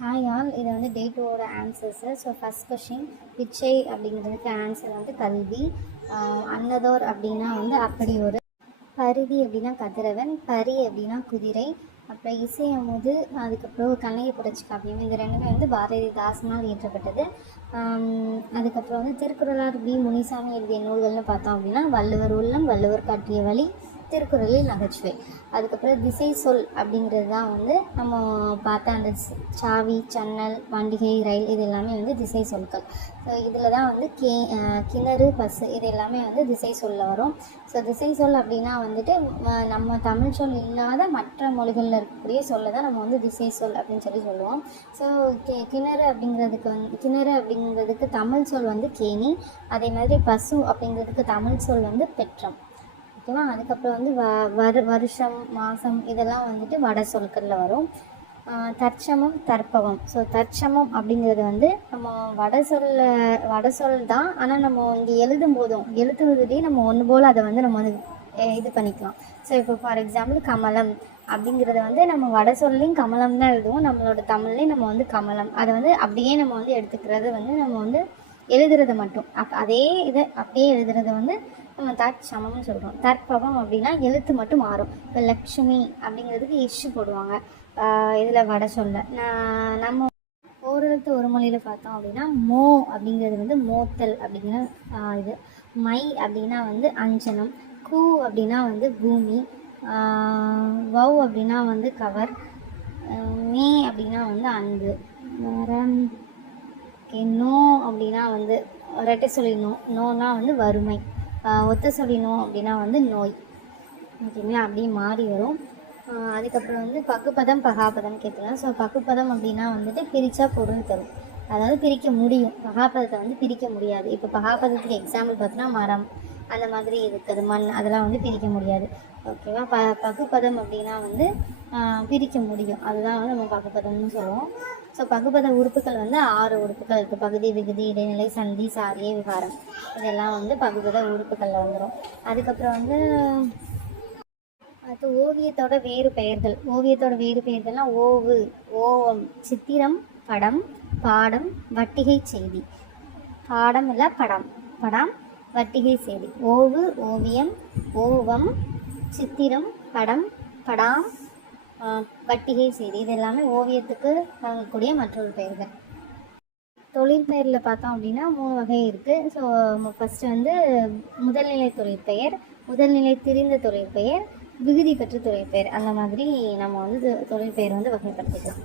Hi all, இது வந்து டே 2ஓட answers. So first question, பிச்சை அப்படிங்கிறதுக்கு ஆன்சர் வந்து கல்வி. அன்னதோர் அப்படின்னா வந்து அப்படி ஒரு, பரிதி அப்படின்னா கதிரவன், பரி அப்படின்னா குதிரை, அப்புறம் இசை அமுது, அதுக்கப்புறம் கண்ணகி புரட்சி காப்பியம். இந்த ரெண்டுமே வந்து பாரதிதாசனால் இயற்றப்பட்டது. அதுக்கப்புறம் வந்து திருக்குறளார் வி முனிசாமி எழுதிய நூல்கள்னு பார்த்தோம் அப்படின்னா வள்ளுவர் உள்ளம், வள்ளுவர் காட்டிய வழி, திருக்குறளில் நகைச்சுவை. அதுக்கப்புறம் திசை சொல் அப்படிங்கிறது தான் வந்து நம்ம பார்த்த அந்த சாவி, சன்னல், பண்டிகை, ரயில், இது எல்லாமே வந்து திசை சொற்கள். ஸோ இதில் தான் வந்து கிணறு, பஸ்ஸு, இது எல்லாமே வந்து திசை சொல்ல வரும். ஸோ திசை சொல் அப்படின்னா வந்துட்டு நம்ம தமிழ் சொல் இல்லாத மற்ற மொழிகளில் இருக்கக்கூடிய சொல்லை தான் நம்ம வந்து திசை சொல் அப்படின்னு சொல்லுவோம். ஸோ கிணறு அப்படிங்கிறதுக்கு தமிழ் சொல் வந்து கேணி. அதே மாதிரி பசு அப்படிங்கிறதுக்கு தமிழ் சொல் வந்து பெற்றம். ஓகேவா? அதுக்கப்புறம் வந்து வருஷம், மாதம், இதெல்லாம் வந்துட்டு வட சொற்களில் வரும். தற்சமம், தற்பவம். ஸோ தற்சமம் அப்படிங்கிறது வந்து நம்ம வட சொல் தான். ஆனால் நம்ம இங்கே எழுதுறதுலேயே நம்ம ஒன்று போல் அதை வந்து நம்ம வந்து இது பண்ணிக்கலாம். ஸோ இப்போ ஃபார் எக்ஸாம்பிள் கமலம் அப்படிங்கிறத வந்து நம்ம வட சொல்லையும் கமலம் தான் எழுதுவோம், நம்மளோட தமிழ்லேயும் நம்ம வந்து கமலம், அதை வந்து அப்படியே நம்ம வந்து எடுத்துக்கிறது வந்து நம்ம வந்து எழுதுறது மட்டும். அதே இதை அப்படியே எழுதுறது வந்து நம்ம தற்சமம்னு சொல்கிறோம். தற்பவம் அப்படின்னா எழுத்து மட்டும் மாறும். இப்போ லக்ஷ்மி அப்படிங்கிறதுக்கு இஷ்ஷு போடுவாங்க இதில் வட சொல்ல. நம்ம ஓரெழுத்து ஒரு மொழியில் பார்த்தோம் அப்படின்னா மோ அப்படிங்கிறது வந்து மோத்தல் அப்படிங்கிற இது. மை அப்படின்னா வந்து அஞ்சனம், கூ அப்படின்னா வந்து பூமி, வவ் அப்படின்னா வந்து கவர், மே அப்படின்னா வந்து அன்பு, வேறு நோ அப்படின்னா வந்து ரெட்டை சொல்லி நோனா வந்து வறுமை, ஒத்த சொல்லி நோ அப்படின்னா வந்து நோய். ஓகேங்களா? அப்படியே மாறி வரும். அதுக்கப்புறம் வந்து பகுப்பதம், பகாபதம் கேட்கலாம். ஸோ பகுப்பதம் அப்படின்னா வந்துட்டு பிரித்தா பொருள் தரும், அதாவது பிரிக்க முடியும். பகாபதத்தை வந்து பிரிக்க முடியாது. இப்போ பகாபதத்துக்கு எக்ஸாம்பிள் பார்த்தோன்னா மரம், அந்த மாதிரி இருக்குது, மண், அதெல்லாம் வந்து பிரிக்க முடியாது. ஓகேவா? பகுப்பதம் அப்படின்னா வந்து பிரிக்க முடியும், அதுதான் வந்து நம்ம பகுப்பதம்னு சொல்லுவோம். ஸோ பகுபத உறுப்புகள் வந்து 6 உறுப்புகள் இருக்குது. பகுதி, விகுதி, இடைநிலை, சந்தி, சாரியை, விகாரம், இதெல்லாம் வந்து பகுபத உறுப்புகளில் வந்துடும். அதுக்கப்புறம் வந்து அது ஓவியத்தோட வேறு பெயர்கள்னால் ஓவு, ஓவம், சித்திரம், படம், பாடம், வட்டிகை செய்தி. பாடம் இல்லை படம், வட்டிகை செய்தி. ஓவு, ஓவியம், ஓவம், சித்திரம், படம், படாம், வட்டிகை செய்தி. இது எல்லாமே ஓவியத்துக்கு வழங்கக்கூடிய மற்றொரு பெயர்கள். தொழிற்பெயரில் பார்த்தோம் அப்படின்னா 3 வகை இருக்குது. ஸோ ஃபஸ்ட்டு வந்து முதல்நிலை தொழிற்பெயர், முதல்நிலை திரிந்த தொழிற்பெயர், விகுதி பெற்ற தொழிற்பெயர். அந்த மாதிரி நம்ம வந்து தொழிற்பெயர் வந்து வகைப்படுத்திக்கலாம்.